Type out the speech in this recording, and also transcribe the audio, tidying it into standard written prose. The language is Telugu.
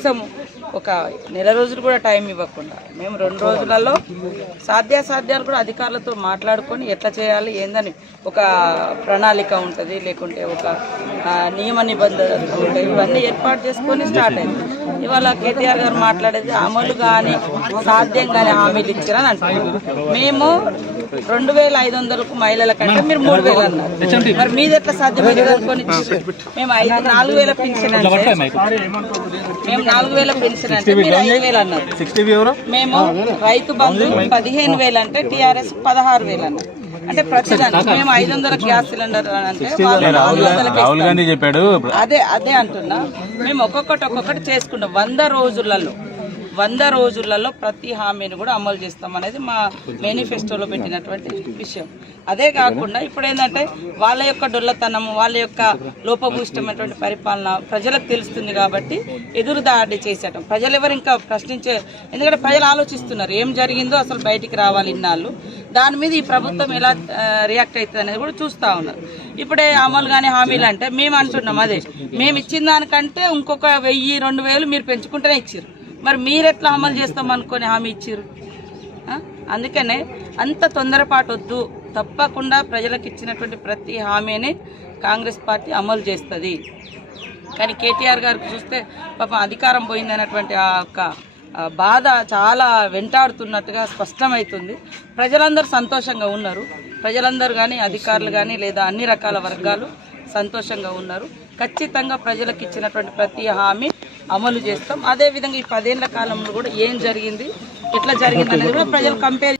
కనీసం ఒక నెల రోజులు కూడా టైం ఇవ్వకుండా మేము 2 రోజులలో సాధ్యాసాధ్యాలు కూడా అధికారులతో మాట్లాడుకొని ఎట్లా చేయాలి ఏందని ఒక ప్రణాళిక ఉంటుంది, లేకుంటే ఒక నియమ నిబంధనలు ఉంటాయి, ఇవన్నీ ఏర్పాటు చేసుకొని స్టార్ట్ అయింది. ఇవాళ కేటీఆర్ గారు మాట్లాడేది అమలు కానీ సాధ్యం కానీ హామీలు ఇచ్చారని అంటున్నారు. మేము 2500కు మహిళల కంటే మీరు 3000 అన్నారు. మరి మీది ఎట్లా సాధ్యమైంది అనుకొని మేము 4000 పెన్షన్ అంటే మేము 4000 పెన్షన్ అంటే మీరు 5000 అన్నారు. మేము రైతు బంధు 15000 అంటే టీఆర్ఎస్ 16000 అన్నారు. అంటే ప్రతిదానికి మేము 500 గ్యాస్ సిలిండర్ అంటే అదే అంటున్నా. మేము ఒక్కొక్కటి చేసుకుంటాం. 100 రోజులలో ప్రతి హామీని కూడా అమలు చేస్తాం అనేది మా మేనిఫెస్టోలో పెట్టినటువంటి విషయం. అదే కాకుండా ఇప్పుడు ఏంటంటే వాళ్ళ యొక్క డొల్లతనం, వాళ్ళ యొక్క లోపభూయిష్టమైనటువంటి పరిపాలన ప్రజలకు తెలుస్తుంది కాబట్టి ఎదురుదాడి చేసేయటం. ప్రజలు ఎవరు ఇంకా ప్రశ్నించే, ఎందుకంటే ప్రజలు ఆలోచిస్తున్నారు ఏం జరిగిందో అసలు బయటికి రావాలి ఇన్నాళ్ళు, దాని మీద ఈ ప్రభుత్వం ఎలా రియాక్ట్ అవుతుంది అనేది కూడా చూస్తూ ఉన్నారు. ఇప్పుడే అమలు కానీ హామీలు అంటే మేము అంటున్నాం అదే మేము ఇచ్చిన దానికంటే ఇంకొక 1000-2000 మీరు పెంచుకుంటూనే ఇచ్చారు. మరి మీరెట్లా అమలు చేస్తాం అనుకొని హామీ ఇచ్చారు? అందుకనే అంత తొందరపాటు వద్దు. తప్పకుండా ప్రజలకు ఇచ్చినటువంటి ప్రతి హామీని కాంగ్రెస్ పార్టీ అమలు చేస్తుంది. కానీ కేటీఆర్ గారికి చూస్తే పాపం అధికారం పోయిందనేటువంటి ఆ యొక్క బాధ చాలా వెంటాడుతున్నట్టుగా స్పష్టమవుతుంది. ప్రజలందరూ సంతోషంగా ఉన్నారు. ప్రజలందరూ కానీ అధికారులు కానీ లేదా అన్ని రకాల వర్గాలు సంతోషంగా ఉన్నారు. ఖచ్చితంగా ప్రజలకు ఇచ్చినటువంటి ప్రతి హామీ అమలు చేస్తాం. అదేవిధంగా ఈ 10 ఏళ్ల కాలంలో కూడా ఏం జరిగింది, ఎట్లా జరిగింది అనేది కూడా ప్రజలు కంపేర్